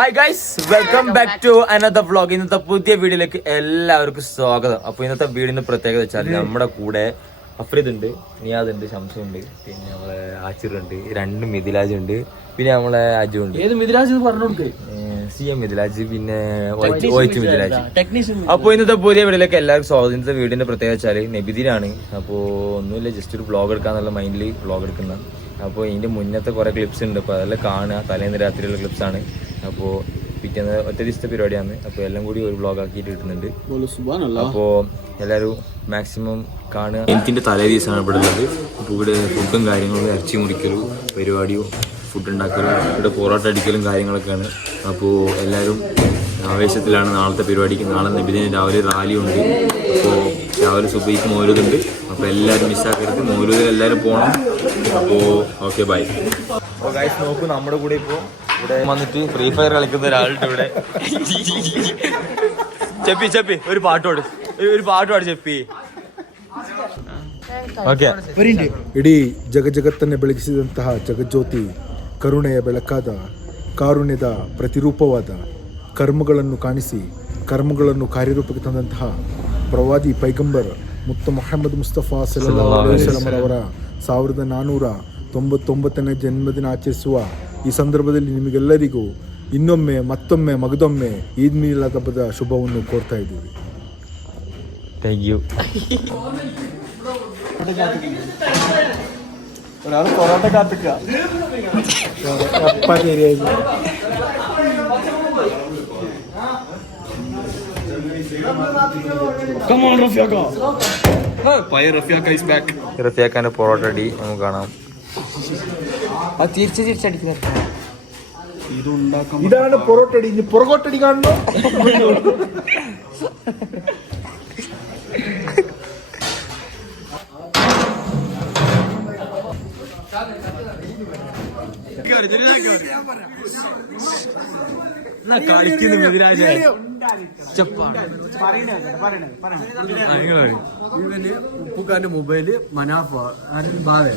Hi guys, welcome back to another vlog. ഇന്നത്തെ പുതിയ വീഡിയോയിലേക്ക് എല്ലാവർക്കും സ്വാഗതം. അപ്പൊ ഇന്നത്തെ വീടിന്റെ പ്രത്യേകത വെച്ചാൽ നമ്മുടെ കൂടെ അഫ്രീദ് ഉണ്ട്, നിയാദ് ഉണ്ട്, ഷംസു ഉണ്ട്, പിന്നെ നമ്മളെ ആച്ചിർ ഉണ്ട്, രണ്ട് മിഥിലാജ് ഉണ്ട്, പിന്നെ നമ്മളെ അജു ഉണ്ട്. ഏത് മിഥിലാജ് പറഞ്ഞു CM മിഥിലാജ്, പിന്നെ OH മിഥിലാജ്. അപ്പൊ ഇന്നത്തെ പുതിയ വീഡിയോയിലേക്ക് എല്ലാവർക്കും സ്വാഗതം. ഇന്നത്തെ വീടിന്റെ പ്രത്യേകത വെച്ചാല് നബിദിനാണ്. അപ്പോ ഒന്നുമില്ല, ജസ്റ്റ് ഒരു വ്ളോഗ് എടുക്കാന്നുള്ള മൈൻഡിൽ വ്ളോഗ് എടുക്കുന്ന. അപ്പോൾ ഇതിന്റെ മുന്നത്തെ കുറെ ക്ലിപ്സ് ഉണ്ട്, അപ്പോൾ അതെല്ലാം കാണുക. തലേന്ന് രാത്രിയുള്ള ക്ലിപ്സ് ആണ്. അപ്പോൾ പിറ്റേന്ന് ഒറ്റ ദിവസത്തെ പരിപാടിയാണ്. അപ്പോൾ എല്ലാം കൂടി ഒരു വ്ളോഗ് ആക്കിയിട്ട് കിട്ടുന്നുണ്ട്. അപ്പോൾ എല്ലാവരും മാക്സിമം കാണുക. എനിക്കിൻ്റെ തലേ ദിവസമാണ് ഇവിടെ ഉള്ളത്. അപ്പോൾ ഇവിടെ ഫുഡും കാര്യങ്ങളും, ഇറച്ചി മുറിക്കലും പരിപാടിയും, ഫുഡ് ഉണ്ടാക്കലും, ഇവിടെ പൊറോട്ട അടിക്കലും കാര്യങ്ങളൊക്കെയാണ്. അപ്പോൾ എല്ലാവരും ആവേശത്തിലാണ് നാളത്തെ പരിപാടിക്ക്. നാളെ നബിദിന് രാവിലെ റാലി ഉണ്ട്. അപ്പോൾ രാവിലെ സുബൈക്ക് മൗലൂദുണ്ട്. അപ്പോൾ എല്ലാവരും മിസ്സാക്കരുത്. മൗലൂദിൽ എല്ലാവരും പോകണം. അപ്പോൾ ഓക്കെ, ബൈ. അപ്പോൾ ഗൈസ് നോക്കൂ, നമ്മുടെ കൂടെ ഇപ്പോൾ ഇവിടെ വന്നിട്ട് ഫ്രീ ഫയർ കളിക്കുന്ന ഒരാളുണ്ട് ഇവിടെ. ചെപ്പി ഒരു പാട്ടോട് ചെപ്പി. ಓಕೆ. ಇಡೀ ಜಗತ್ತನ್ನೇ ಬೆಳಗಿಸಿದಂತಹ ಜಗಜ್ಯೋತಿ, ಕರುಣೆಯ ಬೆಳಕಾದ ಕಾರುಣ್ಯದ ಪ್ರತಿರೂಪವಾದ, ಕರ್ಮಗಳನ್ನು ಕಾಣಿಸಿ ಕರ್ಮಗಳನ್ನು ಕಾರ್ಯರೂಪಕ್ಕೆ ತಂದಂತಹ ಪ್ರವಾದಿ ಪೈಗಂಬರ್ ಮುತ್ತ ಮೊಹಮ್ಮದ್ ಮುಸ್ತಫಾ ಸಲ್ಲಲ್ಲಾಹು ಅಲೈಹಿ ವಸಲ್ಲಂ ಅವರ 1499ನೇ ಜನ್ಮದಿನ ಆಚರಿಸುವ ಈ ಸಂದರ್ಭದಲ್ಲಿ ನಿಮಗೆಲ್ಲರಿಗೂ ಇನ್ನೊಮ್ಮೆ ಮತ್ತೊಮ್ಮೆ ಮಗದೊಮ್ಮೆ ಈದ್ ಮಿಲಾದ್ ಹಬ್ಬದ ಶುಭವನ್ನು ಕೋರ್ತಾ ಇದ್ದೀವಿ. Thank you. ഒരാൾ പൊറോട്ട കാത്തിക്ക. റഫിയാക്കാന്റെ പൊറോട്ട അടി നമുക്ക് കാണാം. ഇതാണ് പൊറോട്ടടി. ഇനി പുറകോട്ടടി കാണണോ? ഉപ്പുകാരന്റെ മൊബൈല് മനാഫ ബാവേ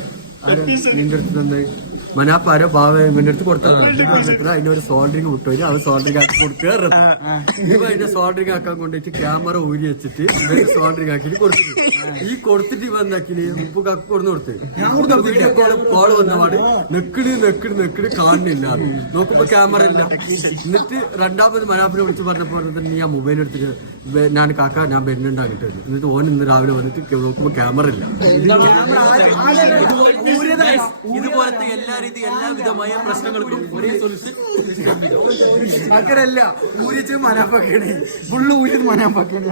നിന്റെ അടുത്ത് തന്നെ മനാപ്പ ആരോ ബാവ ഇവന്റെ അടുത്ത് കൊടുത്തിട്ട് അതിനൊരു സോൾഡറിങ് വിട്ടുപോയി. അവൻ സോൾഡറിങ് ആക്കി കൊടുക്കുക. ഇവ അതിന്റെ സോൾഡറിങ് ആക്കാൻ കൊണ്ടുപോയിട്ട് ക്യാമറ ഊരി വെച്ചിട്ട് ഇവന്റെ സോൾഡറിങ് ആക്കിട്ട് കൊടുത്തിട്ട് ഈ കൊടുത്തിട്ട് ഇവ എന്താക്കി ഉപ്പ് കാക്കി കൊടുന്ന് കൊടുത്ത് വീഡിയോ കോള് വന്നപാട് നെക്കിട് കാണുന്നില്ല. നോക്കുമ്പോ ക്യാമറ ഇല്ല. എന്നിട്ട് രണ്ടാമത് മനാപ്പിനെ വിളിച്ച് പറഞ്ഞപ്പോ നീ ആ മൊബൈൽ എടുത്തിട്ട് ഞാൻ കാക്ക ഞാൻ വരുന്നുണ്ടാക്കിട്ട് എന്നിട്ട് ഓൻ ഇന്ന് രാവിലെ വന്നിട്ട് നോക്കുമ്പോ ക്യാമറ ഇല്ല. ഇതുപോലത്തെ എല്ലാവിധമായ പ്രശ്നങ്ങൾക്കും ഒരേ സൊല്യൂഷൻ അങ്ങനല്ല. ഊരിച്ച് മനാപ്പാക്കാണ്, ഫുള്ള് ഊരിത് മനാപ്പാക്കാണ്.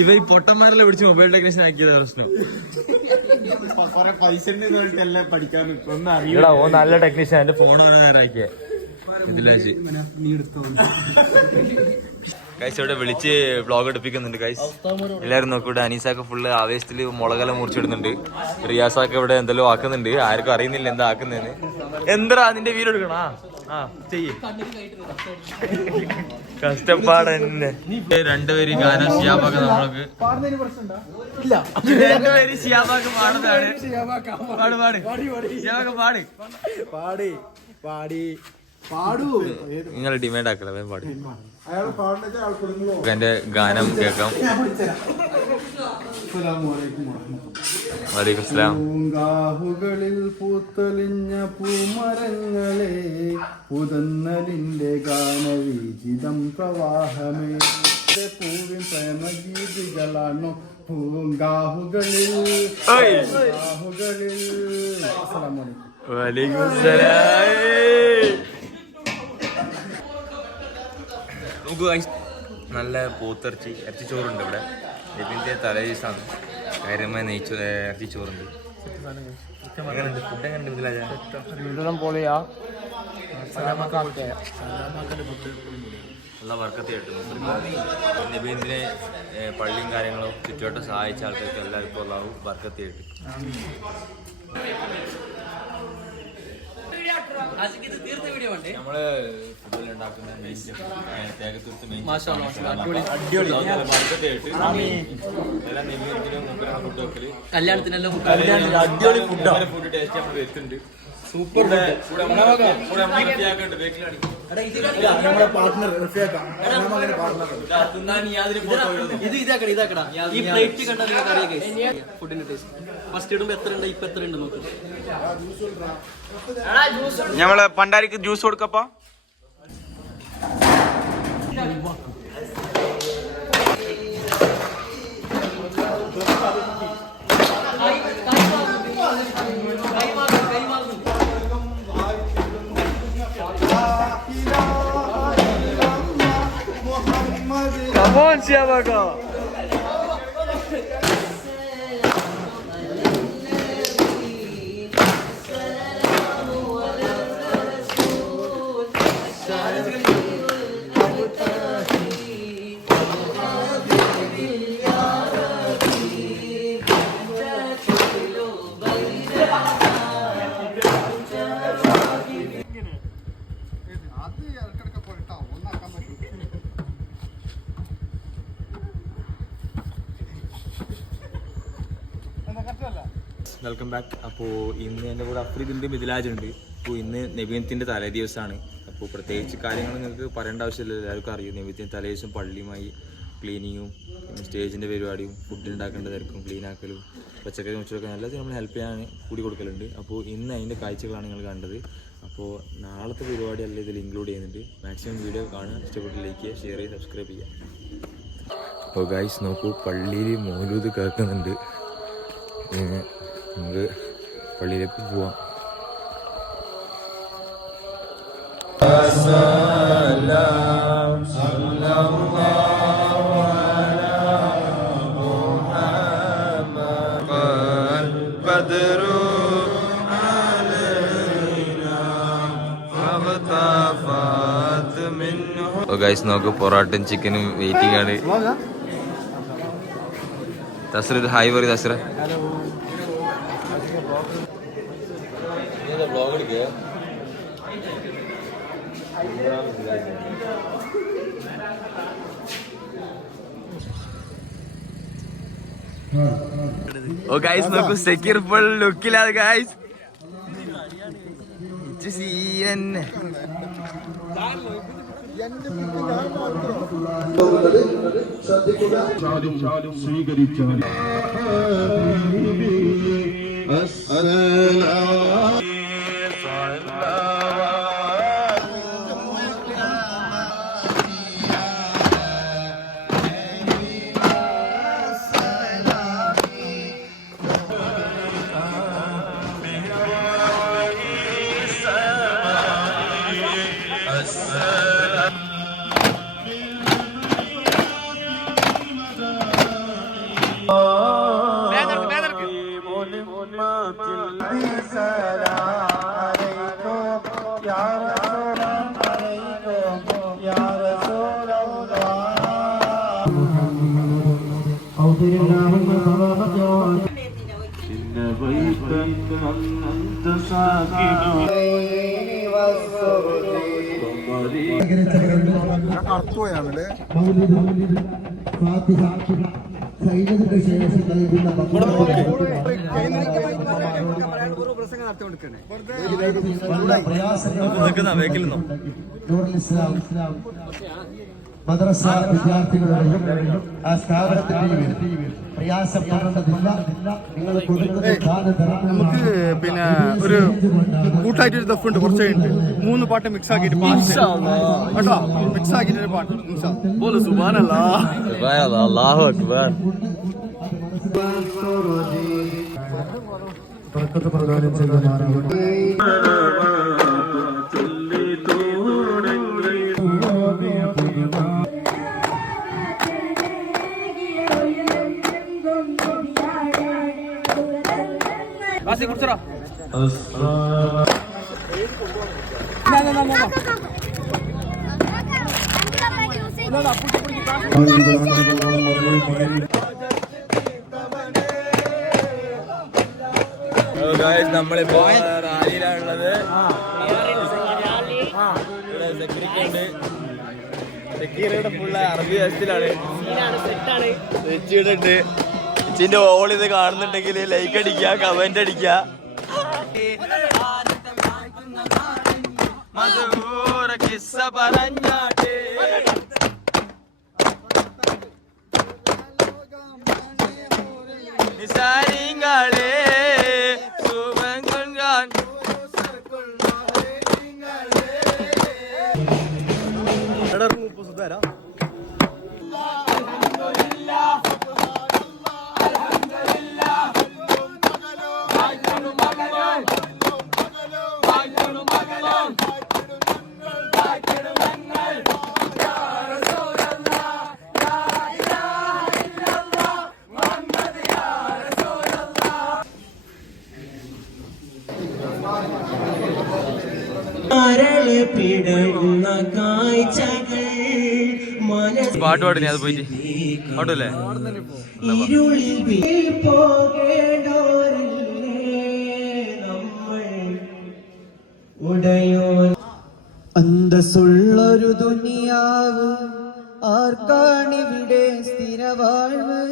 ഇവ ഈ പൊട്ടന്മാരെല്ലാം പിടിച്ച് മൊബൈൽ ടെക്നീഷ്യൻ ആക്കിയത് പ്രശ്നം. കൊറേ പൈസ പഠിക്കാൻ ഓ നല്ല ടെക്നീഷ്യൻ. എന്റെ ഫോൺ നേരാക്കിയ ഇതിലാച്ച് ഗൈസ് ഇവിടെ വിളിച്ച് വ്ളോഗ് എടുപ്പിക്കുന്നുണ്ട്. ഗൈസ് എല്ലാവരും നോക്കി. ഇവിടെ അനീസാക്ക് ഫുള്ള് ആവേശത്തില് മുളകെല്ലാം മുറിച്ചിടുന്നുണ്ട്. റിയാസാക്ക് ഇവിടെ എന്തെല്ലോ ആക്കുന്നുണ്ട്. ആർക്കും അറിയുന്നില്ല എന്താ ആക്കുന്നതെന്ന്. എന്താ നിന്റെ വീഡിയോ എടുക്കണോ? ആ ചെയ്യേ. കഷ്ടപ്പാടന്നെ. രണ്ടുപേര് ഗാനം ഷിയാബാക്ക് നമ്മൾക്ക് രണ്ടുപേര് ഷിയാബാക്ക് പാടുന്നതാണ്. നിങ്ങൾ ഡിമാൻഡ് ആക്കല വേം പാടി. എന്റെ ഗാനം കേൾക്കാം. വലൈക്കും സ്സലാം. പൂങ്കാവുകളിൽ പൂത്തൊലിഞ്ഞ പൂമരങ്ങളെ പുതന്നലിന്റെ ഗാനവിചിതം പ്രവാഹമേ പൂവിൻ പ്രേമഗീതികളാണോ പൂങ്കാവുകളിൽ. വലൈക്കും സ്സലാം. നല്ല പോത്തിറച്ചി ചോറുണ്ട് ഇവിടെ. ഇതിന്റെ തലേ ദിവസമാണ്. കാര്യമായ ഇറച്ചി ചോറുണ്ട്. എങ്ങനെയുണ്ട് ഫുഡ്? എങ്ങനെയുണ്ട് നല്ല വർക്കത്തി കിട്ടുന്നു. നബീന്ദിനെ പള്ളിയും കാര്യങ്ങളും ചുറ്റുവട്ടം സഹായിച്ച ആൾക്കാർക്ക് എല്ലാവർക്കും ഉള്ളാവും വർക്കത്തി കിട്ടും. നമ്മള് ഫുഡ് ഉണ്ടാക്കുന്ന തേകത്തൂർത്ത് കല്യാണത്തിനെല്ലാം അടിപൊളി ഫുഡ് ടേസ്റ്റ് നമ്മൾ വരുത്തുന്നുണ്ട്. Super food. നമ്മുടെ പാർട്ട്ണർ റഫീഖ പാർട്ട്ണർ ഇത് ഇതാക്കടാ ഈ പ്ലേറ്റ് കണ്ടാൽ നിങ്ങൾക്ക് അറിയാം ഫുഡിന്റെ ടേസ്റ്റ് ഫസ്റ്റ് ഇടുമ്പോ എത്ര ഉണ്ട് ഇപ്പൊ എത്ര ഉണ്ട് നോക്ക് ഞമ്മള് പണ്ടാരിക്ക് ജ്യൂസ് കൊടുക്കപ്പാ Come on, Siabaga. Welcome back. അപ്പോൾ ഇന്ന് എൻ്റെ കൂടെ അഫ്രീദുണ്ട്, മിഥിലാജ് ഉണ്ട്. അപ്പോൾ ഇന്ന് നബിദിനത്തിൻ്റെ തലേ ദിവസമാണ്. അപ്പോൾ പ്രത്യേകിച്ച് കാര്യങ്ങൾ നിങ്ങൾക്ക് പറയേണ്ട ആവശ്യമില്ല, എല്ലാവർക്കും അറിയും. നബിദിനത്തിൻ്റെ തലേ ദിവസം പള്ളിയുമായി ക്ലീനിങ്ങും പിന്നെ സ്റ്റേജിൻ്റെ പരിപാടിയും ഫുഡ് ഉണ്ടാക്കേണ്ടതായിരിക്കും, ക്ലീൻ ആക്കലും പച്ചക്കറി മുച്ചൊക്കെ എല്ലാത്തിനും നമ്മൾ ഹെൽപ്പ് ചെയ്യാൻ കൂടി കൊടുക്കലുണ്ട്. അപ്പോൾ ഇന്ന് അതിൻ്റെ കാഴ്ചകളാണ് നിങ്ങൾ കണ്ടത്. അപ്പോൾ നാളത്തെ പരിപാടി അല്ല ഇതിൽ ഇൻക്ലൂഡ് ചെയ്യുന്നുണ്ട്. മാക്സിമം വീഡിയോ കാണുക, ഇഷ്ടപ്പെട്ട് ലൈക്ക് ചെയ്യുക, ഷെയർ ചെയ്യുക, സബ്സ്ക്രൈബ് ചെയ്യുക. അപ്പോൾ ഗൈസ് നോക്കൂ, പള്ളിയിൽ മൗലൂദ് കേൾക്കുന്നുണ്ട്. നമുക്ക് പള്ളിയിലേക്ക് പോവാം. ഗൈസ് നോക്ക്, പൊറോട്ടയും ചിക്കനും വെയിറ്റിംഗ് ആണ്. തസ്ര ഹായ് പറയും. തസ്ര ഓ ഗൈസ് നോക്കൂ, സെക്യൂർ ഫുൾ ലുക്കിലാണ് ഗൈസ്. മദ്രസ വിദ്യാർത്ഥികളുടെയും ആ സ്ഥാപനത്തിന്റെയും പ്രയാസപ്പെടേണ്ടതില്ല. നിങ്ങൾ നമുക്ക് പിന്നെ ഒരു കൂട്ടായിട്ടൊരു ദഫുണ്ട് കുറച്ച് കഴിഞ്ഞിട്ട് 3 പാട്ട് മിക്സ് ആക്കിയിട്ട് കേട്ടോ, മിക്സ് ആക്കിയിട്ട് ഒരു പാട്ട്. അല്ലാഹു അക്ബർ. പ്രധാനം ചെയ്ത നമ്മളിപ്പോ റാലിയിലാണുള്ളത്. സെക്യൂരിറ്റിയുടെ ഫുള്ള് അറബി വേഷത്തിലാണ്. തെച്ചിട്ടുണ്ട്. ഇച്ചിന്റെ ഓൾ ഇത് കാണുന്നുണ്ടെങ്കിൽ ലൈക്ക് അടിക്കുക, കമന്റ് അടിക്കുക. കിസ്സ പറഞ്ഞാട്ടെ നിസാരിങ്ങളെ സുഖങ്ങൾ പാട്ട് പാടുന്നേ അത് പോയിട്ട് പാട്ടല്ലേ അന്തസ്സുള്ളൊരു ദുനിയാവ് ആർക്കാണിവിടെ സ്ഥിരവാഴ്വ്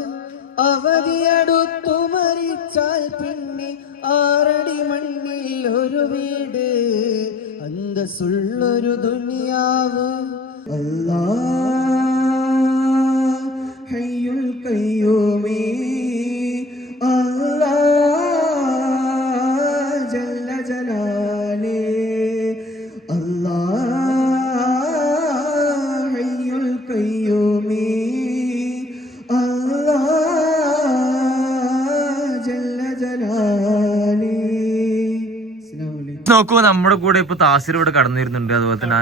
അവധിയടുത്തു മരിച്ചാൽ പിന്നെ ആറടി മണ്ണിൽ ഒരു വീട് അന്തസ്സുള്ളൊരു ദുനിയാവ് അല്ലാഹ് ഹയ്യുൽ ഖയ്യൂമി അല്ലാഹ് ജല്ല ജലാലി അല്ലാഹ് ഹയ്യുൽ ഖയ്യൂമി അല്ലാഹ് ജല്ല ജലാലി. നോക്കുമ്പോ നമ്മുടെ കൂടെ ഇപ്പൊ താസിർ ഇവിടെ കടന്നു വരുന്നുണ്ട്. അതുപോലെ തന്നെ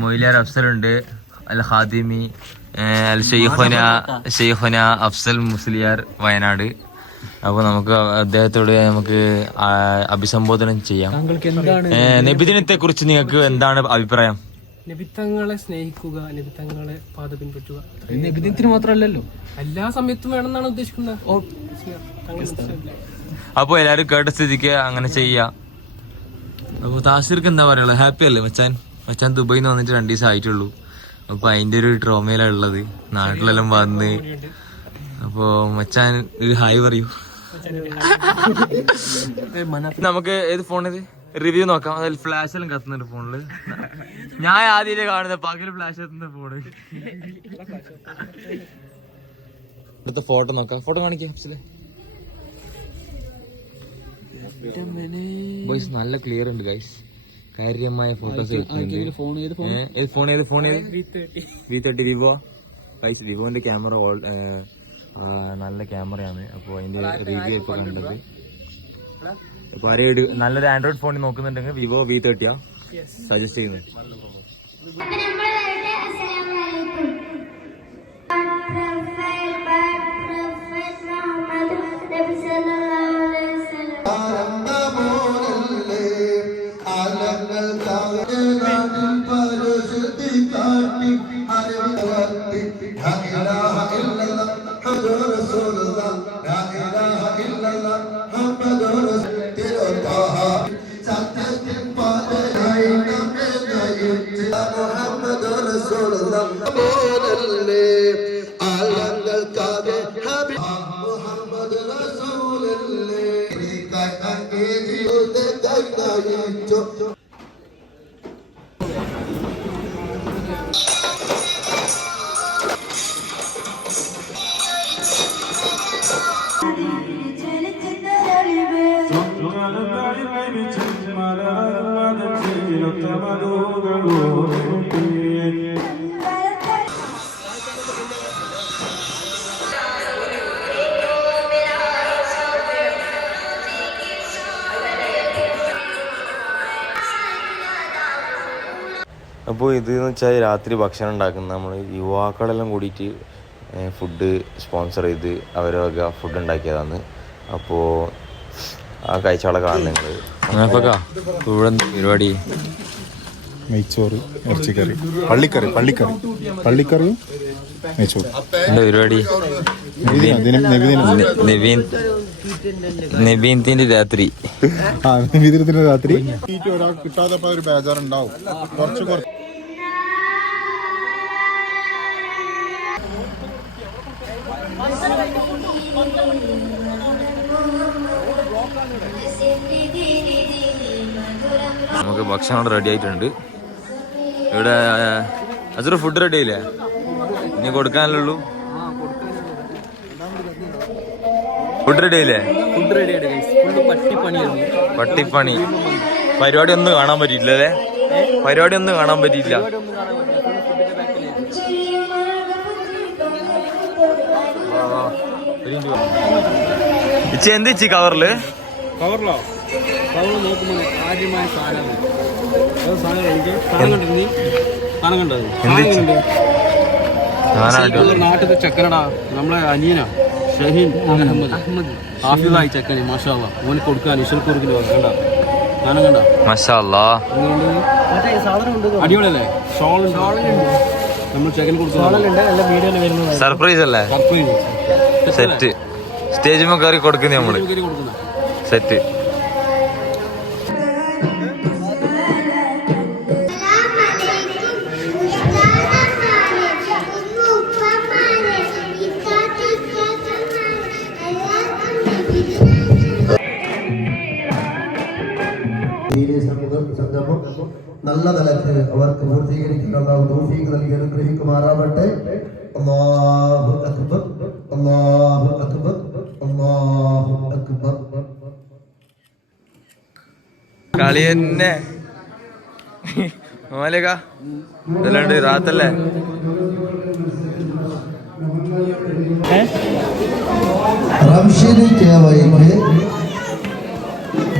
മൊയ്ലാർ അഫ്സൽ ഉണ്ട്, അൽ ഹാദിമി, അൽ ഷെയ്ഖുന അഫ്സൽ മുസ്ലിയാർ വയനാട്. അപ്പൊ നമുക്ക് അദ്ദേഹത്തോട് നമുക്ക് അഭിസംബോധന ചെയ്യാം. നബിദിനത്തെ കുറിച്ച് നിങ്ങൾക്ക് എന്താണ് അഭിപ്രായം? നബിത്തങ്ങളെ സ്നേഹിക്കുക, നബിത്തങ്ങളെ പാത പിൻപറ്റുക. നബിദിനത്തിന് മാത്രമല്ലല്ലോ, എല്ലാ സമയത്തും വേണമെന്നാണ് ഉദ്ദേശിക്കുന്നത്. അപ്പൊ എല്ലാരും കേട്ട സ്ഥിതിക്ക് അങ്ങനെ ചെയ്യാം. അപ്പൊ താസിർക്ക് എന്താ പറയുള്ളത്? ഹാപ്പി അല്ലേ മച്ചാൻ? മച്ചാൻ ദുബൈയിൽ നിന്ന് വന്നിട്ട് 2 ദിവസം ആയിട്ടുള്ളൂ. അപ്പൊ അതിന്റെ ഒരു ട്രോമയിലാണ് ഉള്ളത്. നാട്ടിലെല്ലാം വന്ന് അപ്പൊ മച്ചാൻ ഒരു ഹായ് പറയൂ. നമുക്ക് ഏത് ഫോണിത് റിവ്യൂ നോക്കാം. അതിൽ ഫ്ലാഷ് എല്ലാം കത്തുന്നുണ്ട് ഫോണില്. ഞാൻ ആദ്യം കാണുന്ന പകല് ഫ്ലാഷ് കത്തുന്ന ഫോണ്. ഇവിടുത്തെ ഫോട്ടോ നോക്കാം. ഫോട്ടോ കാണിക്കാം. ബോയ്സ് നല്ല ക്ലിയർ ഉണ്ട് ഗൈസ്. കാര്യമായ ഫോട്ടോസ് V30 വിവോ ഗൈസ്. വിവോന്റെ ക്യാമറ നല്ല ക്യാമറയാണ്. അപ്പോൾ അതിന്റെ റിവ്യൂ ഇപ്പൊ കണ്ടത്. ഇപ്പൊ ആരെയും നല്ലൊരു ആൻഡ്രോയിഡ് ഫോണിൽ നോക്കുന്നുണ്ടെങ്കിൽ വിവോ V30 സജസ്റ്റ് ചെയ്യുന്നത്. അപ്പോൾ ഇതെന്ന് വെച്ചാൽ രാത്രി ഭക്ഷണം ഉണ്ടാക്കുന്ന നമ്മൾ യുവാക്കളെല്ലാം കൂടിയിട്ട് ഫുഡ് സ്പോൺസർ ചെയ്ത് അവരെ വക ഫുഡ് ഉണ്ടാക്കിയതാണ്. അപ്പോൾ ആ കാഴ്ചകളെ കാണുന്നത് നിങ്ങൾ. ഇവിടെ പരിപാടി നെയ്ച്ചോറ്, ഇറച്ചിക്കറി, പള്ളിക്കറിയും നെയ്ച്ചോറ്. എന്താ പരിപാടി? നബീനത്തിന്റെ രാത്രി. നബീദിനത്തിന്റെ രാത്രി ഒരാൾ കിട്ടാതെ ഒരു ബേജാറുണ്ടാവും. കുറച്ച് നമുക്ക് ഭക്ഷണം റെഡി ആയിട്ടുണ്ട്. ഇവിടെ അതൊരു ഫുഡ് റെഡി ആയില്ലേ? ഇനി കൊടുക്കാനല്ലുള്ളൂ. ഫുഡ് റെഡി ആയില്ലേ? ഫുഡ് റെഡി ആയിട്ട് ഫുള്ള് പട്ടിപ്പണിയായിരുന്നു. പട്ടിപ്പണി. പരിപാടി ഒന്നും കാണാൻ പറ്റിയില്ല അല്ലേ? പരിപാടി ഒന്നും കാണാൻ പറ്റിയില്ല. ഇച്ച എന്ത് ഇച്ചി കവറില്? കവറിലോ? കവറിൽ നോക്കുമ്പോൾ ആദ്യമായ സാധനമാണ്. സാധനം എനിക്ക് സാധനം കണ്ടു. നീ സാധനം കണ്ടോ? നാട്ടിലെ ചെക്കനടാ, നമ്മളെ അനിയനാ ഷഹീൻ അഹമ്മദ് ഹാഫിളായി ചെക്കന്. മാഷാ അല്ലാഹ്. ഓന് കൊടുക്കാൻ ഇഷൽ കൊടുക്കല് കണ്ട സാധനം കണ്ട. മാഷാ അല്ലാഹ്. അടിപൊളിയല്ലേ? ഷോളുണ്ട്. നമ്മൾ ചെക്കന് കൊടുക്കുന്ന സർപ്രൈസ് അല്ലേ? സെറ്റ്. സ്റ്റേജിൽ കയറി കൊടുക്കുന്നേ നമ്മള്. സെറ്റ്. സംഗമം നല്ല തലത്തിൽ അവർക്ക് പൂർത്തീകരിക്കാൻ അല്ലാഹു തൗഫീഖ് നൽകി അനുഗ്രഹിക്കുമാറാവട്ടെ. അല്ലാഹു അക്ബർ, അല്ലാഹു അക്ബർ, അല്ലാഹു അക്ബർ. കളി തന്നെ മാലിക ഇതല്ലാണ്ട് റാത്തല്ലേ? റംഷീദ് കേവയ്ക്ക്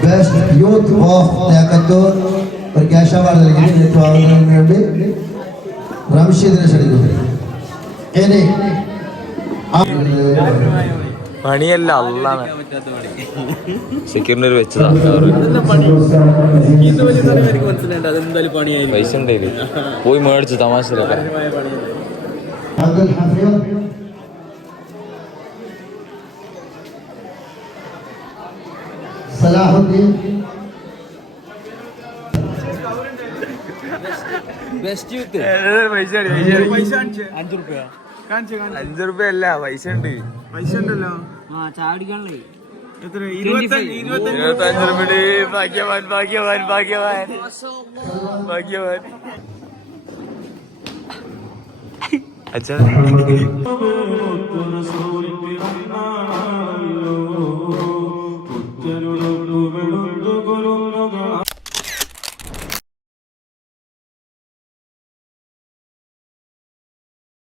ബെസ്റ്റ് യൂത്ത് ഓഫ് തേക്കത്തൂർ ഒരു ക്യാഷ് അവാർഡ് നൽകി ഏറ്റുവാങ്ങുന്നതിന് വേണ്ടി റംഷീദിനെ ക്ഷണിക്കുന്നു. ഇനി പണിയല്ല അല്ലാണ് സെക്യൂരിറ്റി വെച്ചതാ. മനസ്സിലായിട്ട് അതെന്തായാലും പണിയായിരിക്കും. പൈസ ഉണ്ടായില്ലേ? പോയി മേടിച്ചു തമാശയിലൊക്കെ. അബ്ദുൽ ഹഫീദ്, സലാഹുദ്ദീൻ, ബെസ്റ്റ് യൂത്ത് പൈസ 5 റുപ്യ അല്ല, പൈസ ഉണ്ട്. ചാടിക്കാണല്ലേ 25 റുപ്യ. ഭാഗ്യവാൻ ഭാഗ്യവാൻ ഭാഗ്യവാൻ ഭാഗ്യവാൻ. അച്ഛൻ